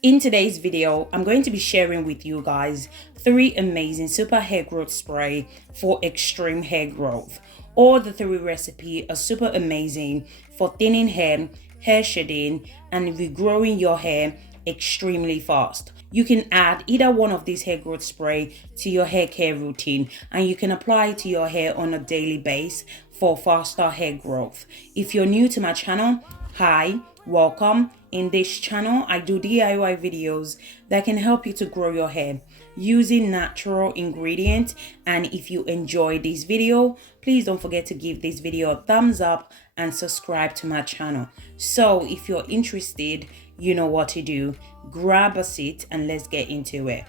In today's video, I'm going to be sharing with you guys 3 amazing super hair growth spray for extreme hair growth. All the 3 recipes are super amazing for thinning hair, hair shedding, and regrowing your hair extremely fast. You can add either one of these hair growth spray to your hair care routine, and you can apply it to your hair on a daily basis for faster hair growth. If you're new to my channel, hi, welcome. In this channel, I do DIY videos that can help you to grow your hair using natural ingredients. And if you enjoy this video, please don't forget to give this video a thumbs up and subscribe to my channel. So if you're interested, you know what to do. Grab a seat and let's get into it.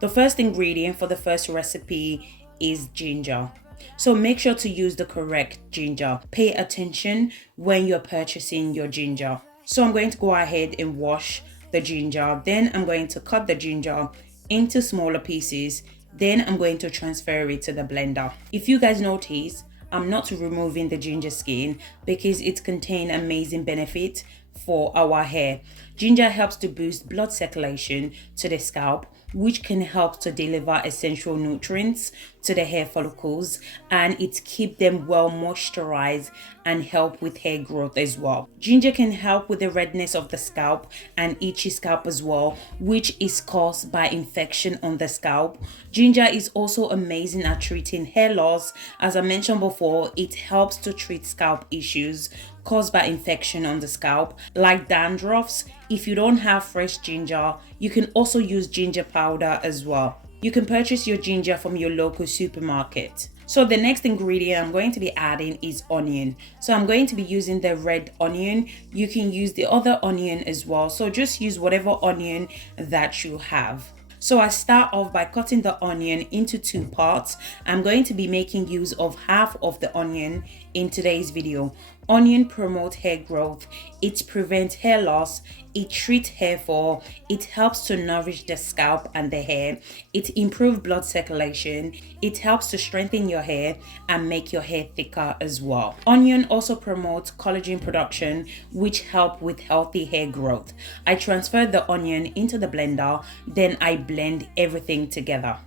The first ingredient for the first recipe is ginger. So make sure to use the correct ginger. Pay attention when you're purchasing your ginger. So I'm going to go ahead and wash the ginger. Then I'm going to cut the ginger into smaller pieces. Then I'm going to transfer it to the blender. If you guys notice, I'm not removing the ginger skin because it contains amazing benefits for our hair. Ginger helps to boost blood circulation to the scalp, which can help to deliver essential nutrients to the hair follicles, and it keeps them well moisturized and help with hair growth as well. Ginger can help with the redness of the scalp and itchy scalp as well, which is caused by infection on the scalp. Ginger is also amazing at treating hair loss. As I mentioned before, it helps to treat scalp issues caused by infection on the scalp like dandruffs. If you don't have fresh ginger, you can also use ginger powder as well. You can purchase your ginger from your local supermarket. So the next ingredient I'm going to be adding is onion. So I'm going to be using the red onion. You can use the other onion as well. So just use whatever onion that you have. So I start off by cutting the onion into 2 parts. I'm going to be making use of half of the onion in today's video. Onion promotes hair growth, it prevents hair loss, it treats hair fall, it helps to nourish the scalp and the hair, it improves blood circulation, it helps to strengthen your hair and make your hair thicker as well. Onion also promotes collagen production, which help with healthy hair growth. I transfer the onion into the blender, then I blend everything together.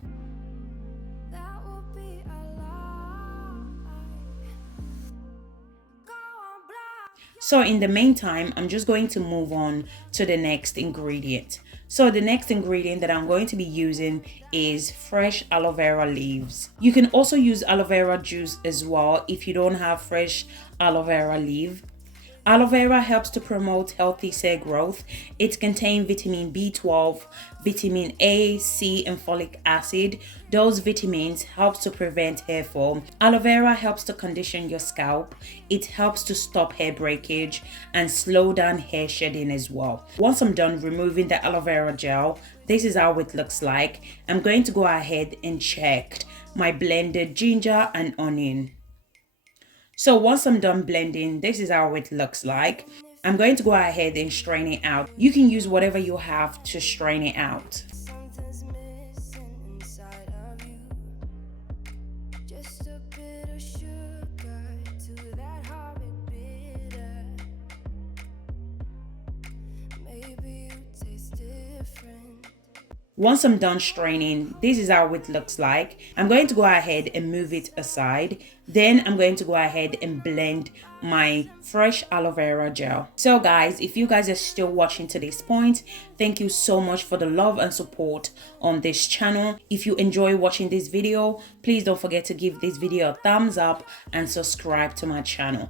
So in the meantime, I'm just going to move on to the next ingredient. So the next ingredient that I'm going to be using is fresh aloe vera leaves. You can also use aloe vera juice as well if you don't have fresh aloe vera leaf. Aloe vera helps to promote healthy hair growth. It contains vitamin B12, vitamin A, C, and folic acid. Those vitamins help to prevent hair fall. Aloe vera helps to condition your scalp. It helps to stop hair breakage and slow down hair shedding as well. Once I'm done removing the aloe vera gel, this is how it looks like. I'm going to go ahead and check my blended ginger and onion. So once I'm done blending, this is how it looks like. I'm going to go ahead and strain it out. You can use whatever you have to strain it out. Once I'm done straining, this is how it looks like. I'm going to go ahead and move it aside. Then I'm going to go ahead and blend my fresh aloe vera gel. So guys, if you guys are still watching to this point, thank you so much for the love and support on this channel. If you enjoy watching this video, please don't forget to give this video a thumbs up and subscribe to my channel.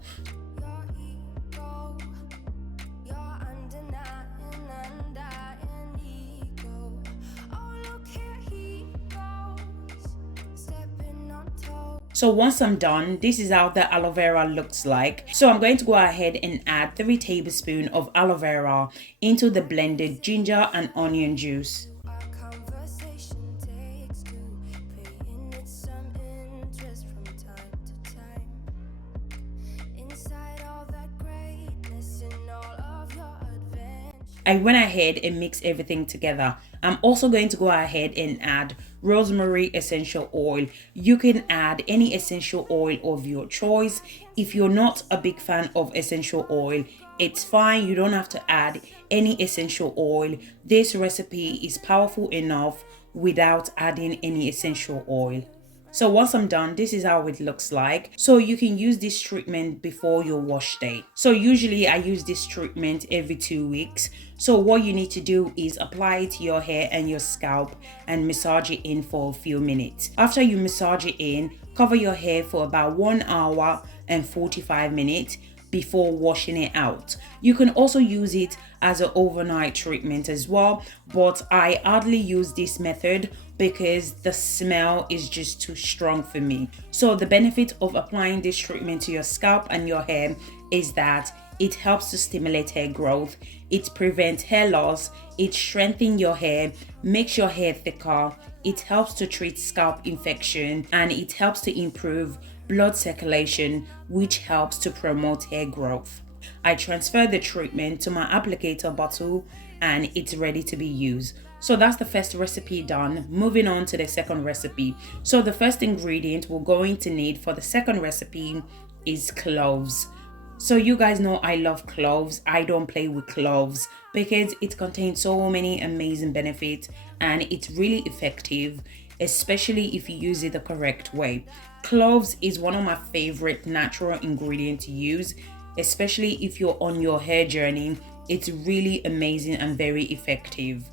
So once I'm done, this is how the aloe vera looks like. So I'm going to go ahead and add 3 tablespoons of aloe vera into the blended ginger and onion juice. I went ahead and mixed everything together. I'm also going to go ahead and add rosemary essential oil. You can add any essential oil of your choice. If you're not a big fan of essential oil, it's fine. You don't have to add any essential oil. This recipe is powerful enough without adding any essential oil. So once I'm done, this is how it looks like. So you can use this treatment before your wash day. So usually I use this treatment every 2 weeks. So what you need to do is apply it to your hair and your scalp and massage it in for a few minutes. After you massage it in, cover your hair for about 1 hour and 45 minutes before washing it out. You can also use it as an overnight treatment as well, but I hardly use this method because the smell is just too strong for me. So the benefit of applying this treatment to your scalp and your hair is that it helps to stimulate hair growth, it prevents hair loss, it strengthens your hair, makes your hair thicker, it helps to treat scalp infection, and it helps to improve blood circulation, which helps to promote hair growth. I transfer the treatment to my applicator bottle and it's ready to be used. So that's the first recipe done. Moving on to the second recipe. So the first ingredient we're going to need for the second recipe is cloves. So you guys know I love cloves. I don't play with cloves because it contains so many amazing benefits and it's really effective, especially if you use it the correct way. Cloves is one of my favorite natural ingredients to use, especially if you're on your hair journey. It's really amazing and very effective.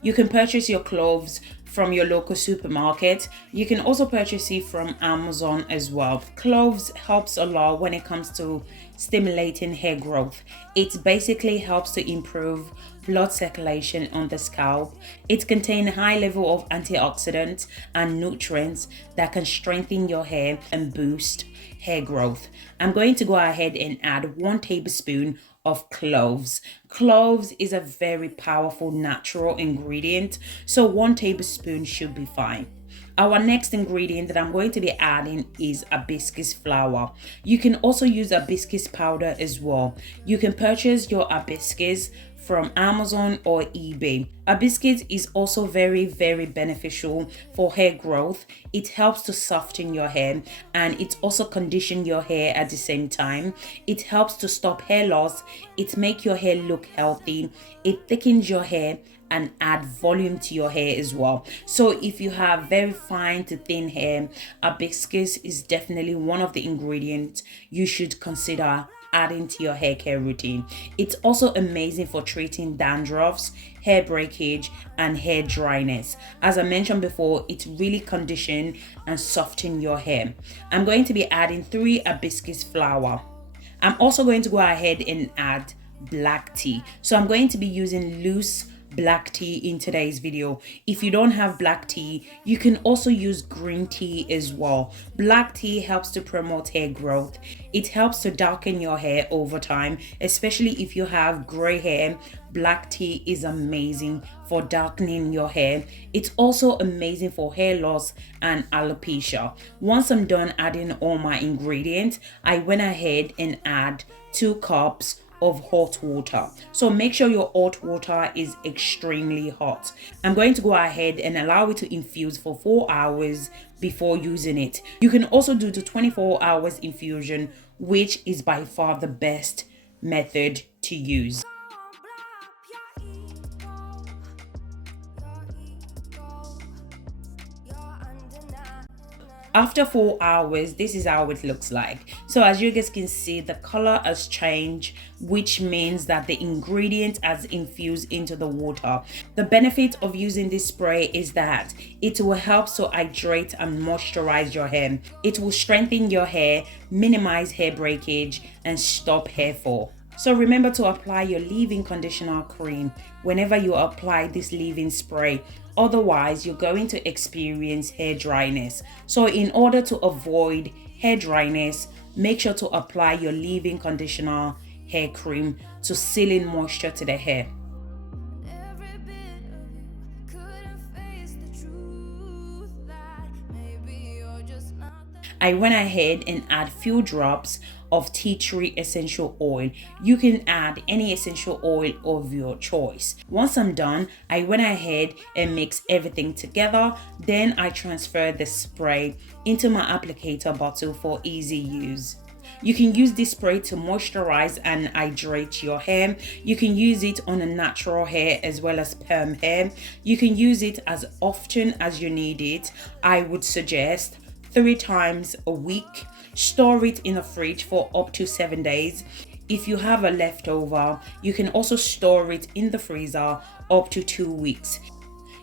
You can purchase your cloves from your local supermarket. You can also purchase it from Amazon as well. Cloves helps a lot when it comes to stimulating hair growth. It basically helps to improve blood circulation on the scalp. It contains a high level of antioxidants and nutrients that can strengthen your hair and boost hair growth. I'm going to go ahead and add 1 tablespoon of cloves. Cloves is a very powerful natural ingredient, so 1 tablespoon should be fine. Our next ingredient that I'm going to be adding is hibiscus flower. You can also use hibiscus powder as well. You can purchase your hibiscus from Amazon or eBay. Hibiscus is also very beneficial for hair growth. It helps to soften your hair and it also conditions your hair at the same time. It helps to stop hair loss. It makes your hair look healthy. It thickens your hair and add volume to your hair as well. So if you have very fine to thin hair, hibiscus is definitely one of the ingredients you should consider adding to your hair care routine. It's also amazing for treating dandruffs, hair breakage, and hair dryness. As I mentioned before, it really conditions and softens your hair. I'm going to be adding 3 hibiscus flower. I'm also going to go ahead and add black tea. So I'm going to be using loose black tea in today's video. If you don't have black tea, you can also use green tea as well. Black tea helps to promote hair growth. It helps to darken your hair over time, especially if you have gray hair. Black tea is amazing for darkening your hair. It's also amazing for hair loss and alopecia. Once I'm done adding all my ingredients, I went ahead and add 2 cups of hot water. So make sure your hot water is extremely hot. I'm going to go ahead and allow it to infuse for 4 hours before using it. You can also do the 24 hours infusion, which is by far the best method to use. After 4 hours, this is how it looks like. So as you guys can see, the color has changed, which means that the ingredient has infused into the water. The benefit of using this spray is that it will help to hydrate and moisturize your hair. It will strengthen your hair, minimize hair breakage, and stop hair fall. So remember to apply your leave-in conditioner cream whenever you apply this leave-in spray. Otherwise, you're going to experience hair dryness. So in order to avoid hair dryness, make sure to apply your leave-in conditioner hair cream to seal in moisture to the hair. I went ahead and add few drops of tea tree essential oil. You can add any essential oil of your choice. Once I'm done, I went ahead and mixed everything together. Then I transferred the spray into my applicator bottle for easy use. You can use this spray to moisturize and hydrate your hair. You can use it on a natural hair as well as perm hair. You can use it as often as you need it. I would suggest 3 times a week. Store it in the fridge for up to 7 days. If you have a leftover, you can also store it in the freezer up to 2 weeks.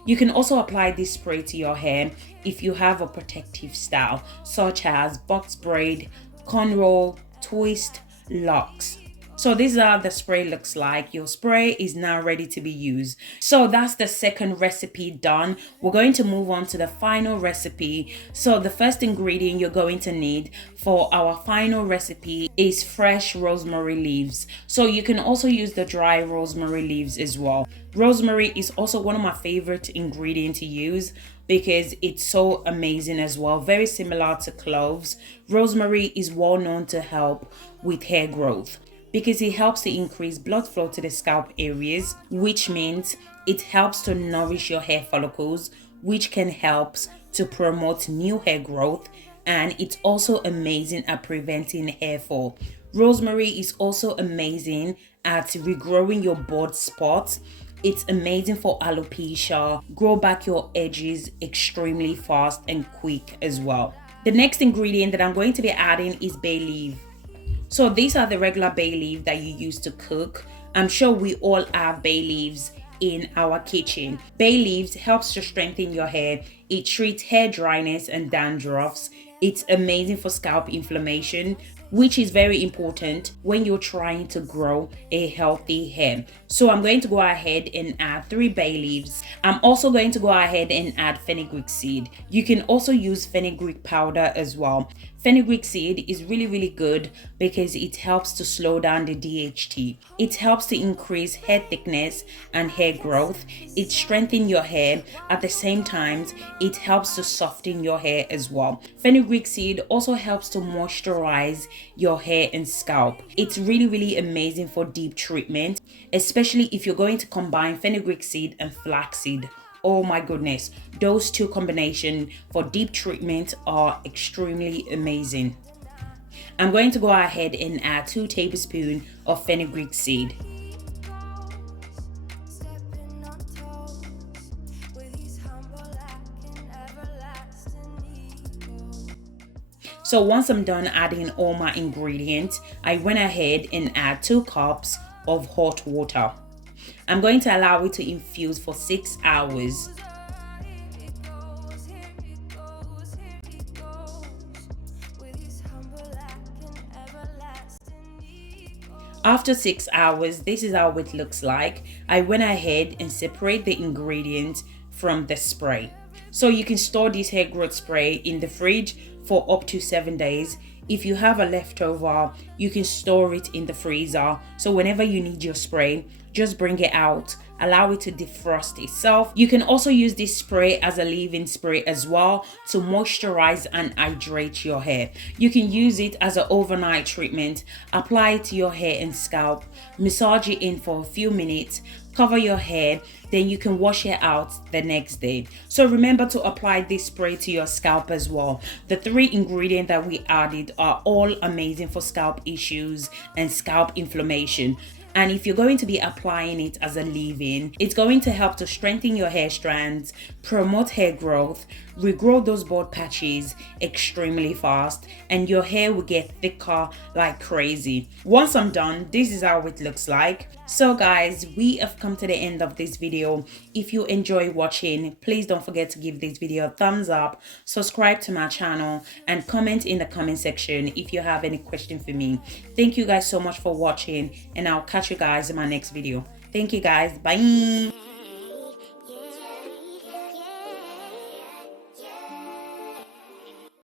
You can also apply this spray to your hair if you have a protective style, such as box braid, cornrow, twist, locks. So this is how the spray looks like. Your spray is now ready to be used. So that's the second recipe done. We're going to move on to the final recipe. So the first ingredient you're going to need for our final recipe is fresh rosemary leaves. So you can also use the dry rosemary leaves as well. Rosemary is also one of my favorite ingredients to use because it's so amazing as well. Very similar to cloves. Rosemary is well known to help with hair growth, because it helps to increase blood flow to the scalp areas, which means it helps to nourish your hair follicles, which can help to promote new hair growth, and it's also amazing at preventing hair fall. Rosemary is also amazing at regrowing your bald spots. It's amazing for alopecia, grow back your edges extremely fast and quick as well. The next ingredient that I'm going to be adding is bay leaf. So these are the regular bay leaf that you use to cook. I'm sure we all have bay leaves in our kitchen. Bay leaves helps to strengthen your hair. It treats hair dryness and dandruffs. It's amazing for scalp inflammation, which is very important when you're trying to grow a healthy hair. So I'm going to go ahead and add 3 bay leaves. I'm also going to go ahead and add fenugreek seed. You can also use fenugreek powder as well. Fenugreek seed is really good because it helps to slow down the DHT. It helps to increase hair thickness and hair growth. It strengthens your hair. At the same time, it helps to soften your hair as well. Fenugreek seed also helps to moisturize your hair and scalp. It's really amazing for deep treatment, especially if you're going to combine fenugreek seed and flaxseed. Oh my goodness, those two combinations for deep treatment are extremely amazing. I'm going to go ahead and add 2 tablespoons of fenugreek seed. So once I'm done adding all my ingredients, I went ahead and add 2 cups of hot water. I'm going to allow it to infuse for 6 hours. After 6 hours, this is how it looks like. I went ahead and separate the ingredients from the spray. So you can store this hair growth spray in the fridge for up to 7 days. If you have a leftover, you can store it in the freezer. So whenever you need your spray, just bring it out, allow it to defrost itself. You can also use this spray as a leave-in spray as well to moisturize and hydrate your hair. You can use it as an overnight treatment. Apply it to your hair and scalp, massage it in for a few minutes, cover your hair, then you can wash it out the next day. So remember to apply this spray to your scalp as well. The 3 ingredients that we added are all amazing for scalp issues and scalp inflammation. And if you're going to be applying it as a leave-in, it's going to help to strengthen your hair strands, promote hair growth, regrow those bald patches extremely fast, and your hair will get thicker like crazy. Once I'm done, this is how it looks like. So guys, we have come to the end of this video. If you enjoy watching, please don't forget to give this video a thumbs up, subscribe to my channel, and comment in the comment section if you have any question for me. Thank you guys so much for watching, and I'll catch you guys in my next video. Thank you guys. Bye.